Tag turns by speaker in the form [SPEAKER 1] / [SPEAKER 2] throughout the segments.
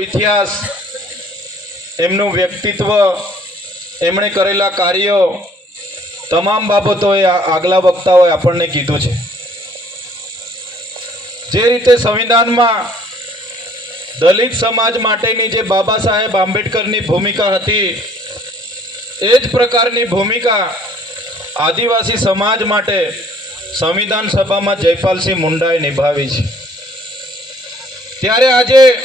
[SPEAKER 1] ઇતિહાસ, એમનું વ્યક્તિત્વ, એમણે કરેલા કાર્યો, તમામ બાબતોએ આગલા વક્તાઓએ આપણને કીધું છે. જે રીતે સંવિધાનમાં દલિત સમાજ માટેની જે બાબા સાહેબ આંબેડકરની ભૂમિકા હતી, એ જ પ્રકારની ભૂમિકા આદિવાસી સમાજ માટે સંવિધાન સભામાં જયપાલસિંહ મુંડાએ નિભાવી છે. ત્યારે આજે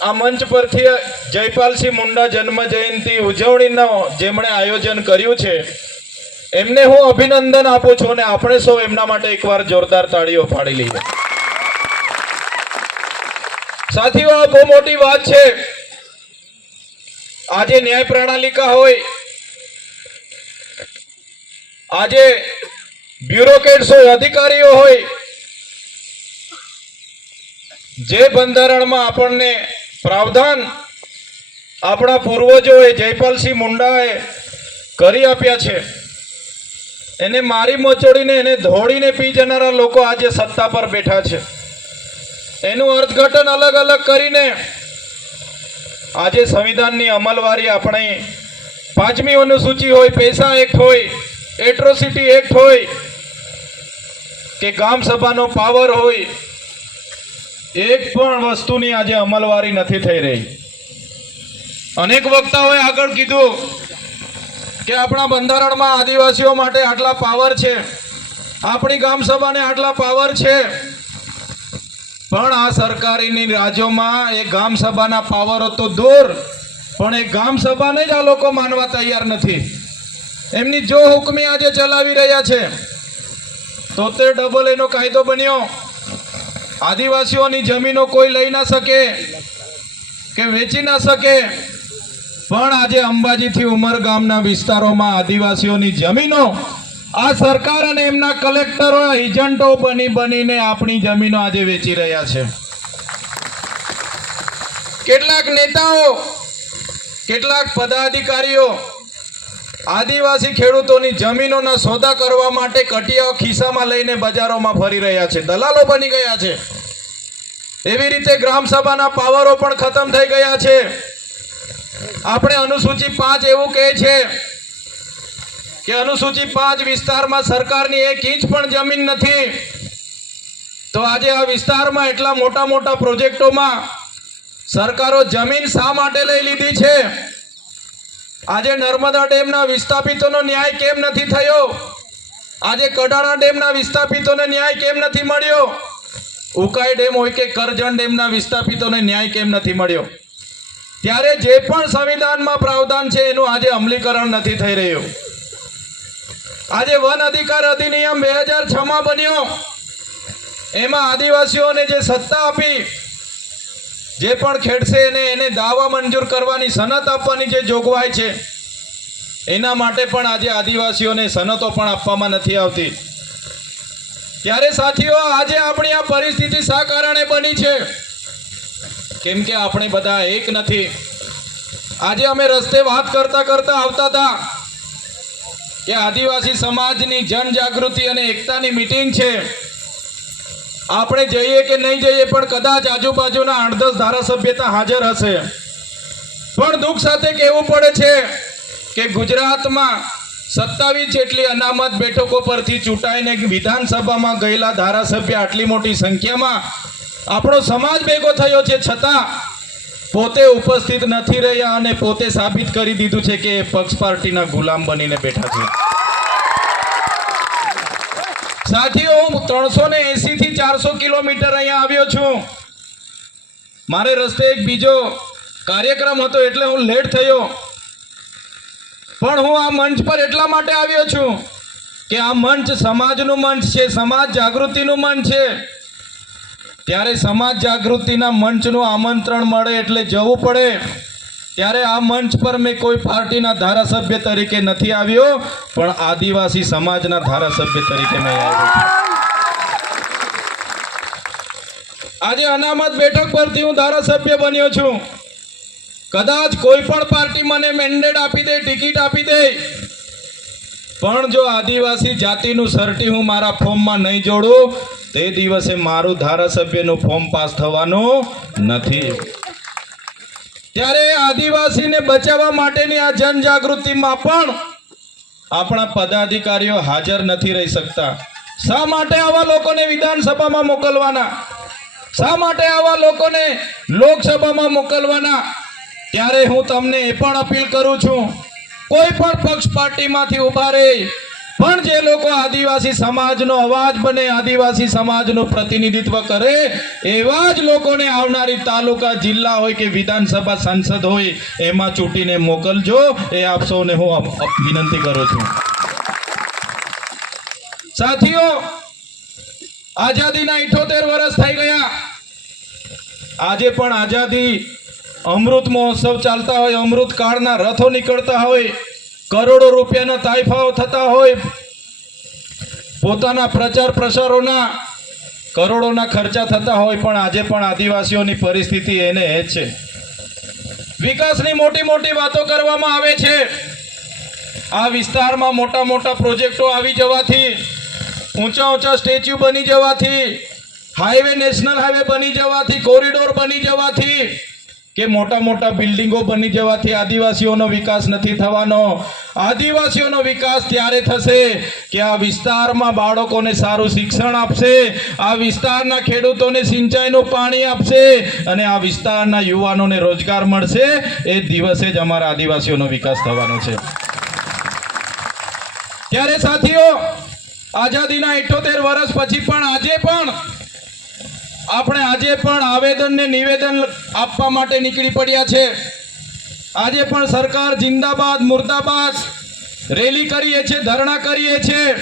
[SPEAKER 1] આ મંચ પરથી જયપાલસિંહ મુંડા જન્મ જયંતિ ઉજવણીનો જેમણે આયોજન કર્યું છે, એમને હું અભિનંદન આપું છું અને આપણે સૌ એમના માટે એકવાર જોરદાર તાળીઓ પાડી લઈએ. સાથીઓ, આ બહુ મોટી વાત છે. આજે ન્યાય પ્રણાલિકા હોય, આજે બ્યુરોક્રેટ્સ હોય, અધિકારીઓ હોય, જે બંધારણમાં આપણને પ્રાવધાન આપણા પૂર્વજોએ જયપાલસિંહ મુંડાએ કરી આપ્યા છે. એને મારી મચોડીને, એને ધોળીને પી જનારા લોકો આજે સત્તા પર બેઠા છે. એનું અર્થઘટન અલગ અલગ કરીને આજે સંવિધાનની અમલવારી આપણે પાંચમી અનુસૂચિ હોય, પૈસા એક્ટ હોય, એટ્રોસિટી એક્ટ હોય, કે ગામ સભાનો પાવર હોય એક પણ વસ્તુની આજે અમલવારી નથી થઈ રહી. અનેક વક્તાઓએ આગળ કીધું કે આપણા બંધારણમાં આદિવાસીઓ માટે આટલા પાવર છે. આપણી ગામ સભાને આટલા પાવર છે. પણ આ સરકારીની રાજ્યોમાં એ ગામ સભાના પાવરો તો દૂર, પણ એ ગામ સભાને જ આ લોકો માનવા તૈયાર નથી. એમની જો હુકમી આજે ચલાવી રહ્યા છે, તોતેર ડબલ એનો કાયદો બન્યો. આદિવાસીઓની જમીનો કોઈ લઈ ના શકે કે વેચી ના શકે. પણ આજે અંબાજીથી ઉમરગામના વિસ્તારોમાં આદિવાસીઓની જમીનો, આ સરકાર અને એમના કલેક્ટરો એજન્ટો બની બનીને આપણી જમીનો આજે વેચી રહ્યા છે. કેટલાક નેતાઓ, કેટલાક પદાધિકારીઓ આદિવાસી ખેડૂતોની જમીનોના સોદા કરવા માટે કટિયાઓ ખિસ્સામાં લઈને બજારોમાં ફરી રહ્યા છે. દલાલો બની ગયા છે. એવી રીતે ગ્રામસભાના પાવરો પણ ખતમ થઈ ગયા છે. આપણે અનુસૂચિ પાંચ એવું કહે છે કે અનુસૂચિ પાંચ વિસ્તારમાં સરકારની એક ઇંચ પણ જમીન નથી. તો આજે આ વિસ્તારમાં એટલા મોટા મોટા પ્રોજેક્ટોમાં સરકારો જમીન શા માટે લઈ લીધી છે? આજે નર્મદા ડેમના વિસ્થાપિતોનો ન્યાય કેમ નથી થયો? આજે કડાણા ડેમના વિસ્થાપિતોને ન્યાય કેમ નથી મળ્યો? ઉકાઈ ડેમ હોય કે કરજણ ડેમના વિસ્થાપિતોને ન્યાય કેમ નથી મળ્યો? ત્યારે જે પણ સંવિધાનમાં પ્રાવધાન છે એનું આજે અમલીકરણ નથી થઈ રહ્યું. આજે વન અધિકાર અધિનિયમ બે હજાર છમાં બન્યો. એમાં આદિવાસીઓને જે સત્તા આપી જે પણ ખેડશે એને એને દાવા મંજૂર કરવાની સનત આપવાની જે જોગવાઈ છે, એના માટે પણ આજે આદિવાસીઓને સનતો પણ આપવામાં નથી આવતી. ત્યારે સાથીઓ, આજે આપણી આ પરિસ્થિતિ શા કારણે બની છે? કેમ કે આપણે બધા એક નથી. આજે અમે રસ્તે વાત કરતા કરતા આવતા હતા કે આદિવાસી સમાજની જનજાગૃતિ અને એકતાની મીટિંગ છે. આપણે જઈએ કે નહીં જઈએ, પણ કદાચ આજુબાજુના આઠ દસ ધારાસભ્યતા હાજર હશે. પણ દુઃખ સાથે કહેવું પડે છે કે ગુજરાતમાં સત્તાવીસ જેટલી અનામત બેઠકો પરથી ચૂંટાઈને વિધાનસભામાં ગયેલા ધારાસભ્ય આટલી મોટી સંખ્યામાં આપણો સમાજ ભેગો થયો છે, છતાં પોતે ઉપસ્થિત નથી રહ્યા અને પોતે સાબિત કરી દીધું છે કે પક્ષ પાર્ટીના ગુલામ બનીને બેઠા છે. સાથીઓ, હું ત્રણસો ને એસી થી ચારસો કિલોમીટર અહીંયા આવ્યો છું. મારે રસ્તે એક બીજો કાર્યક્રમ હતો એટલે હું લેટ થયો. પણ હું આ મંચ પર એટલા માટે આવ્યો છું કે આ મંચ સમાજનું મંચ છે, સમાજ જાગૃતિનું મંચ છે. ત્યારે સમાજ જાગૃતિના મંચનું આમંત્રણ મળે એટલે જવું પડે. ત્યારે આ મંચ પર મેં કોઈ પાર્ટીના ધારાસભ્ય તરીકે નથી આવ્યો, પણ આદિવાસી સમાજના ધારાસભ્ય તરીકે મેં આવ્યો આજે અનામત બેઠક પરથી હું ધારાસભ્ય બન્યો છું. કદાચ કોઈ પણ પાર્ટી મને મેન્ડેટ આપી દે, ટિકિટ આપી દે. પણ જો આદિવાસી જાતિનું સર્ટી હું મારા ફોર્મમાં નહીં જોડું, તે દિવસે મારું ધારાસભ્યનું ફોર્મ પાસ થવાનું નથી. ત્યારે આદિવાસીને બચાવવા માટેની આ જનજાગૃતિમાં પણ આપણા પદાધિકારીઓ હાજર નથી રહી શકતા. શા માટે આવા લોકોને વિધાનસભામાં મોકલવાના? શા માટે આવા લોકોને લોકસભામાં મોકલવાના? ત્યારે હું તમને એ પણ અપીલ કરું છું. કોઈ પણ પક્ષ પાર્ટીમાંથી ઊભા રહે પણ જે લોકો આદિવાસી સમાજનો અવાજ બને, આદિવાસી સમાજનું પ્રતિનિધિત્વ કરે, એવા જ લોકોને આવનારી તાલુકા, જિલ્લા હોય કે વિધાનસભા સાંસદ હોય, એમાં ચૂંટીને મોકલજો. એ આપ સૌને હું વિનંતી કરું છું. સાથીઓ, આઝાદીના ઇઠોતેર વર્ષ થઈ ગયા. આજે પણ આઝાદી અમૃત મહોત્સવ ચાલતા હોય, અમૃત કાળના રથો નીકળતા હોય. કરોડો રૂપિયાના તાઇફાઓ થતા હોય, પોતાના પ્રચાર પ્રસારોના કરોડોના ખર્ચા થતા હોય, પણ આજે પણ આદિવાસીઓની પરિસ્થિતિ એને એ છે. વિકાસની મોટી મોટી વાતો કરવામાં આવે છે. આ વિસ્તારમાં મોટા મોટા પ્રોજેક્ટો આવી જવાથી, ઊંચા ઊંચા સ્ટેચ્યુ બની જવાથી, હાઈવે, નેશનલ હાઈવે બની જવાથી, કોરિડોર બની જવાથી કે મોટા મોટા બિલ્ડિંગો બની જવાથી આદિવાસીઓનો વિકાસ નથી થવાનો. આદિવાસીઓનો વિકાસ ત્યારે થશે કે આ વિસ્તારમાં બાળકોને સારું શિક્ષણ આપશે, આ વિસ્તારના ખેડૂતોને સિંચાઈનું પાણી આપશે અને આ વિસ્તારના યુવાનોને રોજગાર મળશે. એ દિવસે જ અમારા આદિવાસીઓનો વિકાસ થવાનો છે. ત્યારે સાથીઓ, આઝાદીના ઇઠોતેર વર્ષ પછી પણ આજે પણ આપણે આજે પણ આવેદન ને નિવેદન આપવા માટે નીકળી પડ્યા છે. આજે પણ સરકાર જિંદાબાદ, મુર્દાબાદ રેલી કરીએ છીએ, ધરણા કરીએ છીએ.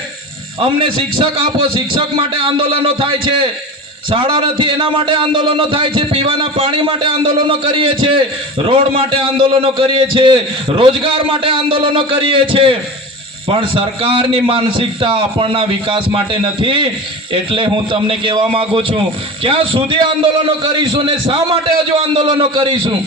[SPEAKER 1] અમને શિક્ષક આપો, શિક્ષક માટે આંદોલનો થાય છે. શાળા નથી, એના માટે આંદોલનો થાય છે. પીવાના પાણી માટે આંદોલનો કરીએ છીએ. રોડ માટે આંદોલનો કરીએ છીએ. રોજગાર માટે આંદોલનો કરીએ છીએ. પણ સરકારની માનસિકતા આપણના વિકાસ માટે નથી, એટલે હું તમને કહેવા માંગુ છું, ક્યાં સુધી આંદોલનો કરીશું ને શા માટે હજુ આંદોલનો કરીશું?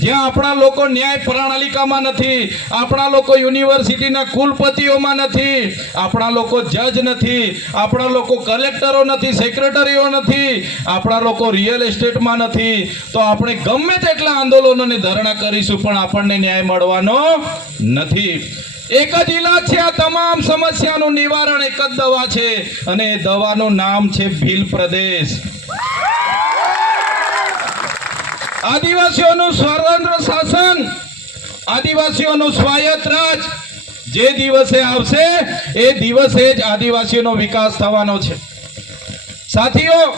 [SPEAKER 1] જ્યાં આપણા લોકો ન્યાય પ્રણાલિકામાં નથી, આપણા લોકો યુનિવર્સિટીના કુલપતિઓમાં નથી, આપણા લોકો જજ નથી, આપણા લોકો કલેક્ટરો નથી, સેક્રેટરીઓ નથી, આપણા લોકો રિયલ એસ્ટેટમાં નથી, તો આપણે ગમે તેટલા આંદોલનોને ધરણા કરીશું, પણ આપણને ન્યાય મળવાનો નથી. એક જ ઈલાજ છે, આ તમામ સમસ્યાનું નિવારણ એક જ દવા છે અને એ દવાનું નામ છે ભીલ પ્રદેશ. આદિવાસીઓનું સ્વતંત્ર શાસન, આદિવાસીઓનું સ્વાયત્ત રાજ જે દિવસે આવશે, એ દિવસે જ આદિવાસીઓનો વિકાસ થવાનો છે. સાથીઓ,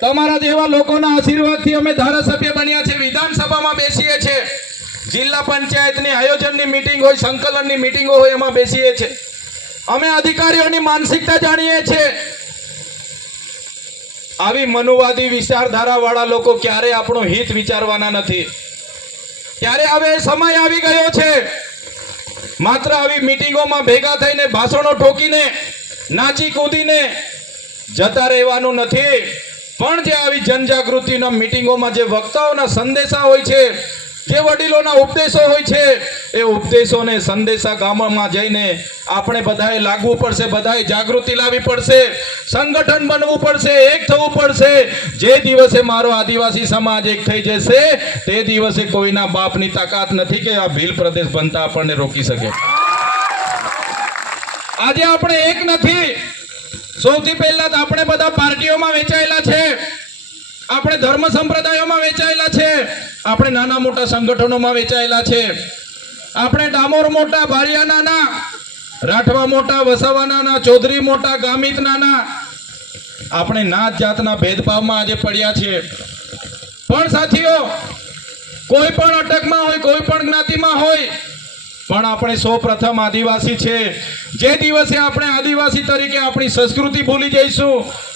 [SPEAKER 1] તમારા જેવા લોકોના આશીર્વાદથી અમે ધારાસભ્ય બન્યા છે, વિધાનસભામાં બેસીએ છીએ. જિલ્લા પંચાયતની આયોજનની મિટિંગ હોય, સંકલનની મિટિંગો હોય, એમાં બેસીએ છીએ. અમે અધિકારીઓની માનસિકતા જાણીએ છીએ. આવી મનુવાદી વિચારધારાવાળા લોકો ક્યારે આપણું હિત વિચારવાના નથી. ત્યારે હવે સમય આવી ગયો છે. માત્ર આવી મિટિંગોમાં ભેગા થઈને ભાષણો ઠોકીને, નાચી કૂદીને જતા રહેવાનું નથી. પણ જે આવી જનજાગૃતિના મિટિંગોમાં જે વક્તાઓના સંદેશા હોય છે જે વડીલોના ઉપદેશો હોય છે, એ ઉપદેશોને સંદેશા ગામમાં જઈને આપણે બધાએ લાગવું પડશે, બધાએ જાગૃતિ લાવવી પડશે, સંગઠન બનવું પડશે, એક થવું પડશે. જે દિવસે મારો આદિવાસી સમાજ એક થઈ જશે, તે દિવસે કોઈના બાપની તાકાત નથી કે આ ભીલ પ્રદેશ બનતા આપણને રોકી શકે. આજે આપણે એક નથી, સૌથી પહેલા તો આપણે બધા પાર્ટીઓમાં વેચાયેલા છે. આપણે ધર્મ સંપ્રદાયોમાં વેચાયેલા છે. આપણે નાના મોટા સંગઠનોમાં વેચાયેલા છે. આપણે ડામોર મોટા ભારિયા નાના, રાઠવા મોટા, વસાવા નાના, ચૌધરી મોટા, ગામિત નાના, આપણે નાત જાતના ભેદભાવમાં આજે પડ્યા છીએ. પણ સાથીઓ, કોઈ પણ અટકમાં હોય, કોઈ પણ જ્ઞાતિમાં હોય પણ આપણે સૌ પ્રથમ આદિવાસી છે. જે દિવસે આપણે આદિવાસી તરીકે આપણી સંસ્કૃતિ ભૂલી જઈશું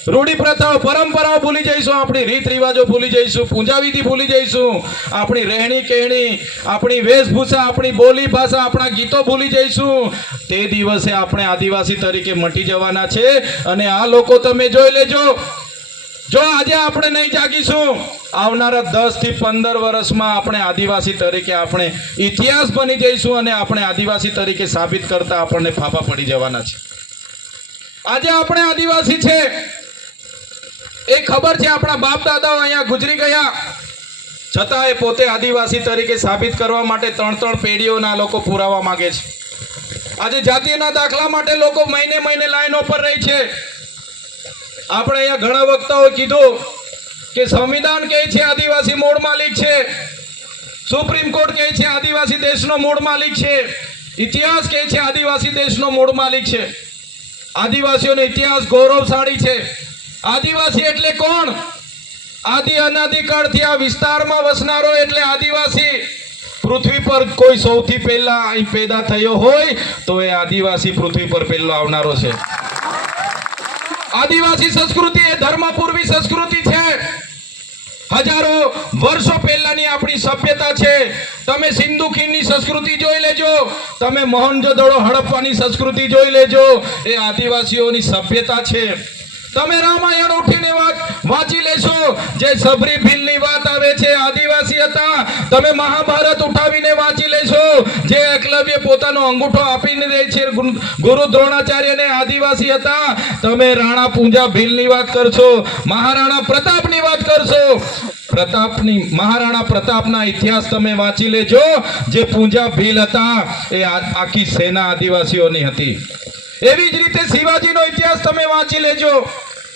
[SPEAKER 1] રૂઢી પ્રથાઓ પરંપરાઓ ભૂલી જઈશું, આપણી રીત રિવાજો ભૂલી જઈશું, પૂજાવિધિ ભૂલી જઈશું, આપણી રહેણી કહેણી આપણી વેશભૂષા, આપણી બોલી ભાષા આપણા ગીતો ભૂલી જઈશું. તે દિવસે આપણે આદિવાસી તરીકે મટી જવાના છે અને આ લોકો તમે જોઈ લેજો. જો આજે આપણે નહીં જાગીશું, આવનારા દસથી પંદર વર્ષમાં આપણે આદિવાસી તરીકે આપણે ઇતિહાસ બની જઈશું અને આપણે આદિવાસી તરીકે સાબિત કરતા આપણને ફાફા પડી જવાના છે. આજે આપણે આદિવાસી છે. એ ખબર છે આપણા બાપ દાદાઓ અહીંયા ગુજરી ગયા. છતાં એ પોતે આદિવાસી તરીકે સાબિત કરવા માટે ત્રણ ત્રણ પેઢીઓના લોકો પુરાવા માંગે છે. આજે જાતિના દાખલા માટે લોકો મહિને મહિને લાઈનો પર રહી છે. આપણે અહીંયા ઘણા વક્તાઓ કીધું કે સંવિધાન કહે છે આદિવાસી મૂળ માલિક છે. સુપ્રીમ કોર્ટ કહે છે આદિવાસી દેશનો મૂળ માલિક છે. ઇતિહાસ કહે છે આદિવાસી દેશનો મૂળ માલિક છે. આદિવાસીઓનો ઇતિહાસ ગૌરવશાળી છે. આદિવાસી એટલે કોણ? આદિ અનાદિકાળથી આ વિસ્તારમાં વસનારો એટલે આદિવાસી. પૃથ્વી પર કોઈ સૌથી પહેલા અહીં પેદા થયો હોય તો એ આદિવાસી પૃથ્વી પર પહેલો આવનારો છે. આદિવાસી સંસ્કૃતિ એ ધર્મપૂર્વી સંસ્કૃતિ છે. હજારો વર્ષો પહેલાની આપણી સભ્યતા છે. તમે સિંધુ ખીણની સંસ્કૃતિ જોઈ લેજો. તમે મોહનજોદડો હડપ્પાની સંસ્કૃતિ જોઈ લેજો. એ આદિવાસીઓની સભ્યતા છે. તમે રામાયણ ઉઠીને વાત વાંચી લેશો. જે સબરી ભીલની વાત આવે છે, આદિવાસી હતા, તમે મહાભારત ઉઠાવીને વાંચી લેશો. જે એકલવ્ય પોતાનો અંગૂઠો આપીને દે છે, ગુરુ- દ્રોણાચાર્યને આદિવાસી હતા, તમે રાણા પૂંજા ભીલની વાત કરશો, મહારાણા પ્રતાપની વાત કરશો. પ્રતાપની, મહારાણા પ્રતાપના ઇતિહાસ તમે વાંચી લેજો. જે પૂંજા ભીલ હતા, એ આખી સેના આદિવાસીઓની હતી. એવી જ રીતે શિવાજીનો ઇતિહાસ તમે વાંચી લેજો.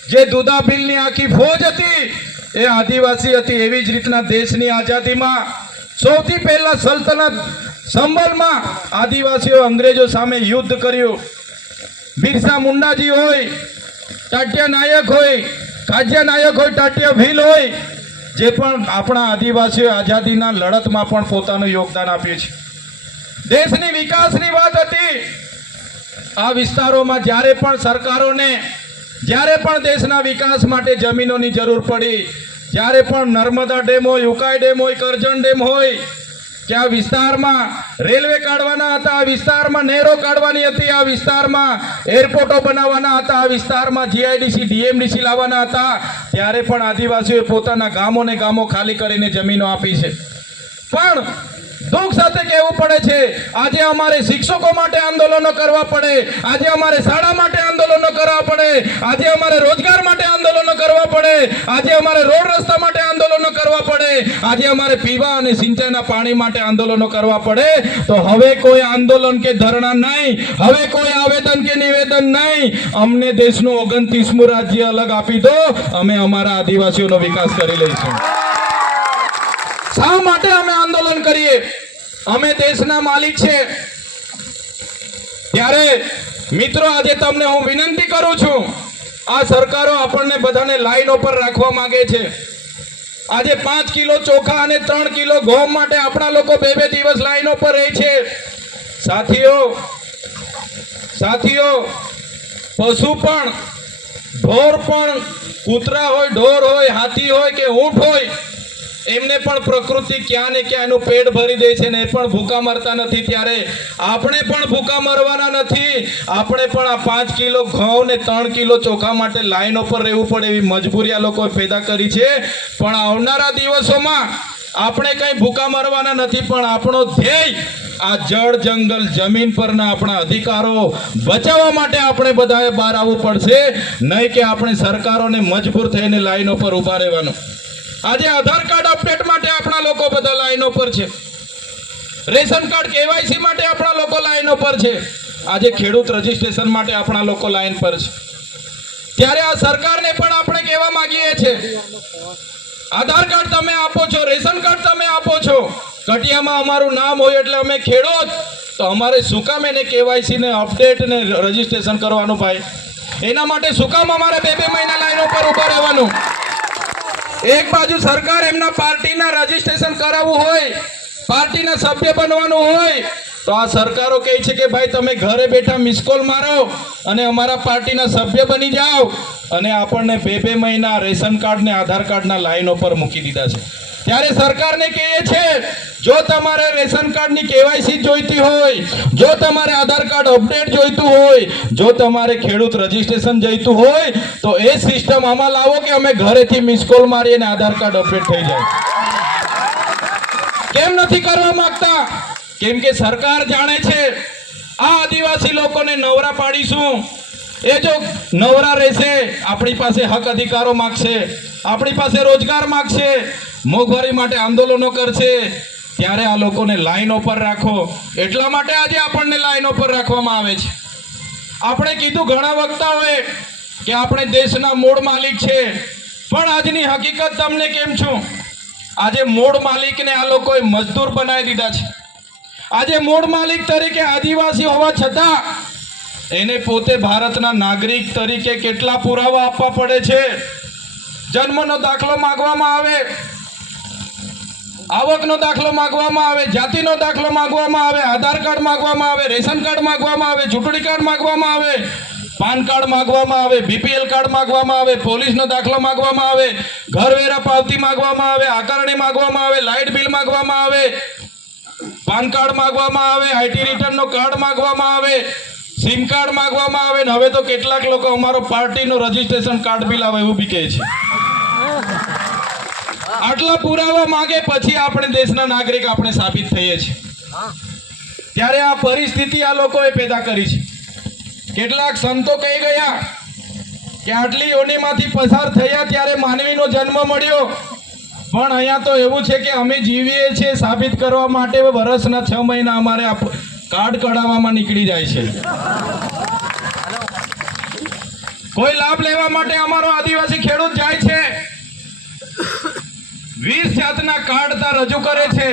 [SPEAKER 1] જે દુધા ભીલની આખી ફોજ હતી, એ આદિવાસી હતી, એવી જ રીતના દેશની આઝાદીમાં સૌથી પહેલા સલ્તનત સંભલમાં આદિવાસીઓ અંગ્રેજો સામે યુદ્ધ કર્યું. બિરસા મુંડાજી હોય, ટાટિયા નાયક હોય, કાજિયા નાયક હોય, ટાટિયા ભીલ હોય, જે પણ આપણા આદિવાસીઓ આઝાદીના લડતમાં પણ પોતાનું યોગદાન આપ્યું છે. દેશની વિકાસની વાત હતી. આ વિસ્તારોમાં જ્યારે પણ સરકારોને જ્યારે પણ દેશના વિકાસ માટે જમીનોની જરૂર પડી, જ્યારે પણ નર્મદા ડેમ હોય, ઉકાઈ ડેમ હોય, કરજણ ડેમ હોય, કે આ વિસ્તારમાં રેલવે કાઢવાના હતા, આ વિસ્તારમાં નહેરો કાઢવાની હતી, આ વિસ્તારમાં એરપોર્ટો બનાવવાના હતા, આ વિસ્તારમાં જીઆઈડીસી, ડીએમડીસી લાવવાના હતા, ત્યારે પણ આદિવાસીઓએ પોતાના ગામોને ગામો ખાલી કરીને જમીનો આપી છે. પણ દુઃખ સાથે કહેવું પડે છે. આજે અમારે શિક્ષકો માટે આંદોલનો કરવા પડે. આજે અમારે શાળા માટે આંદોલનો કરવા પડે. આજે અમારે રોજગાર માટે આંદોલનો કરવા પડે. આજે અમારે રોડ રસ્તા માટે આંદોલનો કરવા પડે. આજે અમારે પીવા અને સિંચાઈના પાણી માટે આંદોલનો કરવા પડે. તો હવે કોઈ આંદોલન કે ધરણા નહીં. હવે કોઈ આવેદન કે નિવેદન નહીં. અમને દેશનું ઓગણત્રીસમું રાજ્ય અલગ આપી દો. અમે અમારા આદિવાસીઓનો વિકાસ કરી લઈશું. શા માટે અમે કરીએ. અમે દેશના માલિક છે. ત્યારે, મિત્રો, આજે તમને હું વિનંતી કરું છું, આ સરકારો આપણને બધાને લાઈનો પર રાખવા માંગે છે. આજે પાંચ કિલો ચોખા અને ત્રણ કિલો ઘઉં માટે આપણા લોકો બે બે દિવસ લાઈનો પર રહે છે. સાથીઓ સાથીઓ, પશુ પણ, ઢોર પણ કૂતરા હોય, ઢોર હોય, હાથી હોય કે ઊંટ હોય એમને પણ પ્રકૃતિ ક્યાં ને ક્યાં એનું પેટ ભરી દે છે ને એ પણ ભૂખા મરતા નથી ત્યારે આપણે પણ ભૂખા મરવાના નથી. આપણે પણ આ પાંચ કિલો ઘઉં ને ત્રણ કિલો ચોખા માટે લાઈનો પર રહેવું પડે એવી મજબૂરી આ લોકોએ પેદા કરી છે. પણ આવનારા દિવસોમાં આપણે કંઈ ભૂખા મરવાના નથી, પણ આપણો ધ્યેય આ જળ જંગલ જમીન પરના આપણા અધિકારો બચાવવા માટે આપણે બધાએ બહાર આવવું પડશે. નહીં કે આપણે સરકારોને મજબૂર થઈને લાઈનો પર ઊભા રહેવાનું. આજે આધાર કાર્ડ અપડેટ માટે આપણા લોકો બધા લાઈનો પર છે. રેશન કાર્ડ કેવાયસી માટે આપણા લોકો લાઈનો પર છે. આજે ખેડૂત રજીસ્ટ્રેશન માટે આપણા લોકો લાઈન પર છે. ત્યારે આ સરકારને પણ આપણે કહેવા માંગીએ છીએ આધાર કાર્ડ તમે આપો છો, રેશન કાર્ડ તમે આપો છો. કટિયામાં અમારું નામ હોય એટલે અમે ખેડૂત તો અમારે શું કામ એને કેવાયસી ને અપડેટ ને રજીસ્ટ્રેશન કરવાનું ભાઈ? એના માટે શું કામ અમારે બે બે મહિના લાઈનો પર ઊભા રહેવાનું? એક બાજુ સરકાર એમના પાર્ટીના રજીસ્ટ્રેશન કરાવવું હોય, પાર્ટીના સભ્ય બનવાનું હોય, તો આ સરકારો કહે છે કે ભાઈ તમે ઘરે બેઠા મિસ કોલ મારો અને અમારા પાર્ટીના સભ્ય બની જાઓ. અને આપણને બે બે મહિના રેશન કાર્ડ ને આધાર કાર્ડના લાઈનો પર મૂકી દીધા છે. ત્યારે સરકારને કહીએ છે, જો તમારે રેશન કાર્ડની કેવાયસી જોઈતી હોય, જો તમારે આધાર કાર્ડ અપડેટ જોઈતું હોય, જો તમારે ખેડૂત રજીસ્ટ્રેશન જોઈતું હોય, તો એ સિસ્ટમ આમાં લાવો કે અમે ઘરેથી મિસ કોલ મારીને આધાર કાર્ડ અપડેટ થઈ જાય. કેમ નથી કરવા માંગતા? કેમ કે સરકાર જાણે છે, આ આદિવાસી લોકોને નવરા પાડીશું. એ જો નવરા રહેશે, આપણી પાસે હક અધિકારો માગશે, આપણી પાસે રોજગાર માગશે મોંઘવારી માટે આંદોલનો કરશે, ત્યારે આ લોકોને લાઈનો પર રાખો. એટલા માટે આજે આપણને લાઈનો પર રાખવામાં આવે છે. આપણે કીધું ઘણા વક્તાઓએ કે આપણે દેશના મૂળ માલિક છે. પણ આજની હકીકત તમને કેમ છું? આજે મૂળ માલિકને આ લોકોએ મજદૂર બનાવી દીધા છે. આજે મૂળ માલિક તરીકે આદિવાસી હોવા છતાં, એને પોતે ભારતના નાગરિક તરીકે કેટલા પુરાવા આપવા પડે છે? જન્મનો દાખલો માગવામાં આવે. આવકનો દાખલો માંગવામાં આવે જાતિનો દાખલો માંગવામાં આવે આધાર કાર્ડ માંગવામાં આવે રેશન કાર્ડ માંગવામાં આવે ચૂંટણી કાર્ડ માંગવામાં આવે પાન કાર્ડ માંગવામાં આવે બીપીએલ કાર્ડ માંગવામાં આવે પોલીસનો દાખલો માંગવામાં આવે ઘર વેરા પાવતી માંગવામાં આવે આકારણી માંગવામાં આવે લાઇટ બિલ માંગવામાં આવે પાન કાર્ડ માંગવામાં આવે આઈટી રિટર્નનો કાર્ડ માંગવામાં આવે સિમ કાર્ડ માંગવામાં આવે ને હવે તો કેટલાક લોકો અમારો પાર્ટીનો રજીસ્ટ્રેશન કાર્ડ બી લાવે એવું બી કહે છે આટલા પુરાવા માંગે પછી આપણે દેશના નાગરિક આપણે સાબિત થઈએ છીએ. ત્યારે આ પરિસ્થિતિ આ લોકોએ પેદા કરી છે. કેટલાક સંતો કહી ગયા કે આટલી યોનીમાંથી પસાર થયા ત્યારે માનવીનો જન્મ મળ્યો. પણ અહીંયા તો એવું છે કે અમે જીવીએ છીએ સાબિત કરવા માટે વર્ષના છ મહિના અમારે કાર્ડ કઢાવવામાં નીકળી જાય છે. કોઈ લાભ લેવા માટે અમારો આદિવાસી ખેડૂત જાય છે? વીસ જાતના કાર્ડ ત્યાં રજૂ કરે છે.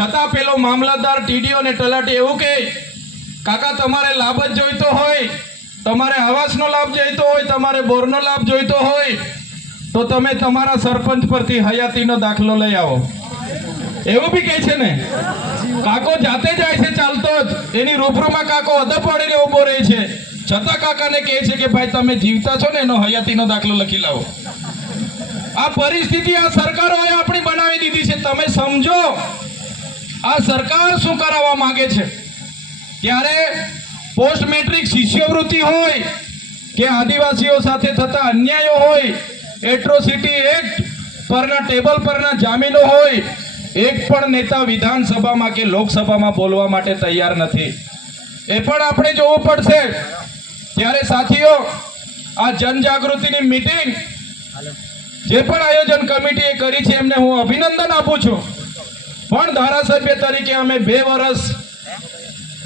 [SPEAKER 1] છતાં પેલો મામલતદાર ટીડીઓ ને તલાટી એવું કહે કાકા, તમારે લાભ જ જોઈતો હોય, તમારે આવાસનો લાભ જોઈતો હોય, તમારે બોરનો લાભ જોઈતો હોય, તો તમે તમારા સરપંચ પરથી હયાતીનો દાખલો લઈ આવો. એવું બી કહે છે ને? કાકો જાતે જાય છે, ચાલતો જ. એની રૂબરૂમાં કાકો અદબ પડીને ઊભો રહે છે. છતાં કાકાને કહે છે કે, ભાઈ, તમે જીવતા છો ને, એનો હયાતીનો દાખલો લખી લાવો. આ પરિસ્થિતિ આ સરકારોએ આપણી બનાવી દીધી છે. તમે સમજો, આ સરકાર શું કરાવવા માંગે છે? ત્યારે પોસ્ટ મેટ્રિક શિષ્યવૃત્તિ હોય કે આદિવાસીઓ સાથે થતા અન્યાયો હોય, એટ્રોસિટી એક્ટ પરના ટેબલ પરના જામીનો હોય, એક પણ નેતા વિધાનસભામાં કે લોકસભામાં બોલવા માટે તૈયાર નથી. એ પણ આપણે જોવું પડશે. ત્યારે સાથીઓ, આ જનજાગૃતિની મીટિંગ જે પણ આયોજન કમિટીએ કરી છે, એમને હું અભિનંદન આપું છું. પણ ધારાસભ્ય તરીકે અમે બે વર્ષ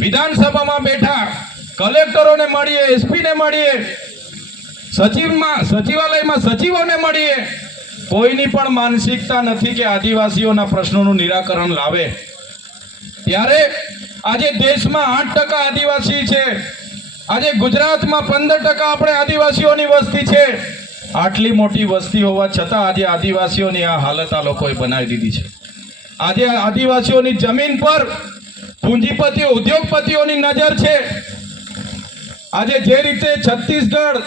[SPEAKER 1] વિધાનસભામાં બેઠા, કલેક્ટરોને મળીએ, એસપીને મળીએ, સચિવમાં, સચિવાલયમાં સચિવોને મળીએ. કોઈની પણ માનસિકતા નથી કે આદિવાસીઓના પ્રશ્નોનું નિરાકરણ લાવે. ત્યારે આજે દેશમાં આઠ ટકા આદિવાસી છે. આજે ગુજરાતમાં પંદર ટકા આપણે આદિવાસીઓની વસ્તી છે. આટલી મોટી વસ્તી હોવા છતાં આજે આદિવાસીઓની આ હાલત આ લોકોએ બનાવી દીધી છે. આજે આદિવાસીઓની જમીન પર પૂંજીપતિઓ ઉદ્યોગપતિઓની નજર છે. આજે જે રીતે છત્તીસગઢ,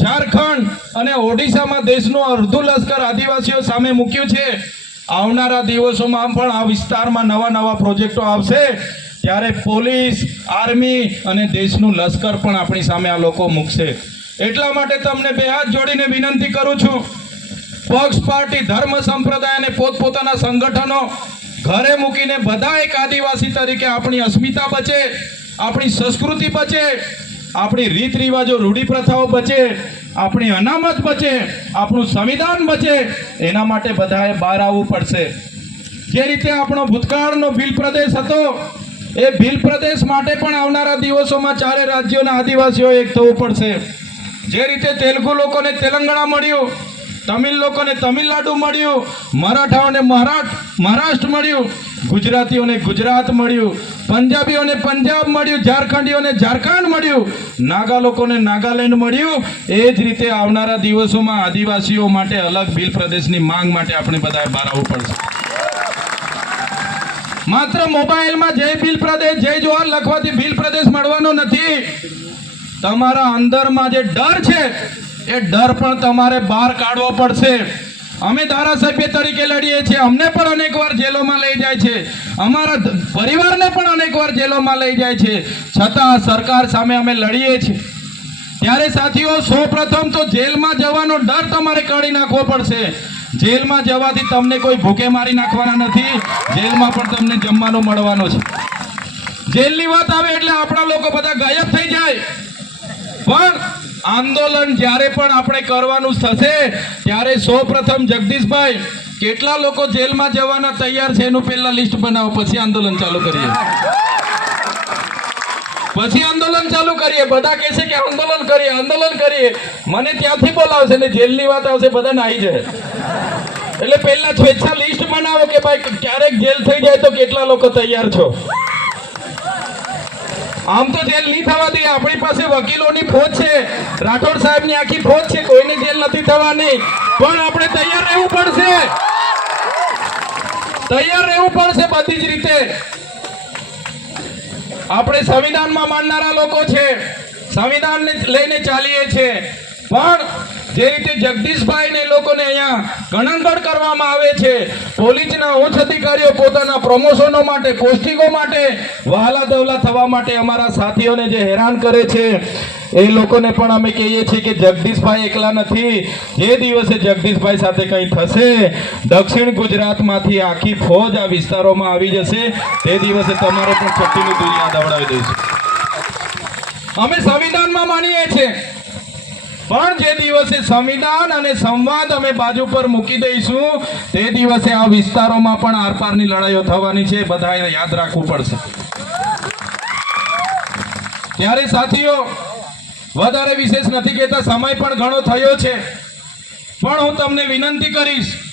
[SPEAKER 1] ઝારખંડ અને ઓડિશામાં દેશનું અડધું લશ્કર આદિવાસીઓ સામે મૂક્યું છે, આવનારા દિવસોમાં પણ આ વિસ્તારમાં નવા નવા પ્રોજેક્ટો આવશે. ત્યારે પોલીસ, આર્મી અને દેશનું લશ્કર પણ આપણી સામે આ લોકો મૂકશે. એટલા માટે તમને બે હાથ જોડીને વિનંતી કરું છું. પક્ષ, પાર્ટી, ધર્મ, સંપ્રદાય અને પોતપોતાના સંગઠનો ઘરે મૂકીને બધા એક આદિવાસી તરીકે આપણી અસ્મિતા બચે, આપણી સંસ્કૃતિ બચે, આપણી રીત રિવાજો, રૂઢિ પ્રથાઓ બચે, આપણી અનામત બચે, આપણું સંવિધાન બચે, એના માટે બધાએ બહાર આવવું પડશે. જે રીતે આપણો ભૂતકાળનો ભીલ પ્રદેશ હતો, એ ભીલ પ્રદેશ માટે પણ આવનારા દિવસોમાં ચારે રાજ્યોના આદિવાસીઓ એક થવું પડશે. જે રીતે તેલુગુ લોકોને તેલંગાણા મળ્યું, તમિલ લોકોને તમિલનાડુ મળ્યું મરાઠાઓને મહારાષ્ટ્ર મહારાષ્ટ્ર મળ્યું, ગુજરાતીઓને ગુજરાત મળ્યું, પંજાબીઓને પંજાબ મળ્યું, ઝારખંડીઓને ઝારખંડ મળ્યું, નાગા લોકોને નાગાલેન્ડ મળ્યું. એ જ રીતે આવનારા દિવસોમાં આદિવાસીઓ માટે અલગ ભીલ પ્રદેશની માંગ માટે આપણે બધાએ બહાર આવવું પડશે. માત્ર મોબાઈલમાં જય ભીલ પ્રદેશ જય જોહર લખવાથી ભીલ પ્રદેશ મળવાનો નથી. તમારા અંદરમાં જે ડર છે, એ ડર પણ તમારે બહાર કાઢવો પડશે. અમે ધારાસભ્ય તરીકે લડીએ છીએ. અમને પણ અનેકવાર જેલોમાં લઈ જાય છે. અમારા પરિવારને પણ અનેકવાર જેલોમાં લઈ જાય છે. છતાં સરકાર સામે અમે લડીએ છીએ. ત્યારે સાથીઓ, સૌપ્રથમ તો જેલમાં જવાનો ડર તમારે કાઢી નાખવો પડશે. જેલમાં જવાથી તમને કોઈ ભૂકે મારી નાખવાના નથી. જેલમાં પણ તમને જમવાનું મળવાનો છે. જેલની વાત આવે એટલે આપણા લોકો બધા ગાયબ થઈ જાય. પણ આંદોલન જ્યારે પણ આપણે કરવાનું થશે, ત્યારે સૌપ્રથમ જગદીશભાઈ, કેટલા લોકો જેલમાં જવાના તૈયાર છે એનું પહેલા લિસ્ટ બનાવો, પછી આંદોલન ચાલુ કરીએ. પછી આંદોલન ચાલુ કરીએ. બધા કહેશે કે આંદોલન કરીએ આંદોલન કરીએ. મને ત્યાંથી બોલાવશે ને જેલની વાત આવશે, બધા નાહી જાય. એટલે પહેલા સ્વેચ્છા લિસ્ટ બનાવો કે ભાઈ, ક્યારેક જેલ થઈ જાય તો કેટલા લોકો તૈયાર છો? આમ તો જેલ નહીં થવા દે આપણી પાસે વકીલોની ફોજ છે. રાઠોડ સાહેબની આખી ફોજ છે, કોઈને જેલ નથી થવાની. પણ આપણે તૈયાર રહેવું પડશે. તૈયાર રહેવું પડશે બધી જ રીતે. આપણે સંવિધાનમાં માનનારા લોકો છે. સંવિધાનને લઈને ચાલીએ છીએ. પણ જે રીતે જગદીશભાઈ ને લોકોને અહીંયા ગણનગણ કરવામાં આવે છે, પોલીસના ઉચ્ચ અધિકારીઓ પોતાના પ્રમોશનો માટે પોસ્ટિંગો માટે વહાલા દવલા થવા માટે અમારા સાથીઓને જે હેરાન કરે છે, એ લોકોને પણ અમે કહીએ છીએ કે જગદીશભાઈ એકલા નથી. જે દિવસે જગદીશભાઈ સાથે કંઈ થશે, દક્ષિણ ગુજરાતમાંથી આખી ફોજ આ વિસ્તારોમાં આવી જશે, તે દિવસે તમારે પણ છઠ્ઠીની દુનિયા દવડાવી દઈશું. અમે સંવિધાનમાં માનીએ છીએ પણ જે દિવસે સંવિધાન અને સંવાદ અમે બાજુ પર મૂકી દઈશું, તે દિવસે આ વિસ્તારોમાં પણ આરપારની લડાઈઓ થવાની છે. બધાએ યાદ રાખવું પડશે. ત્યારે સાથીઓ, વધારે વિશેષ નથી કહેતા, સમય પણ ઘણો થયો છે. પણ હું તમને વિનંતી કરીશ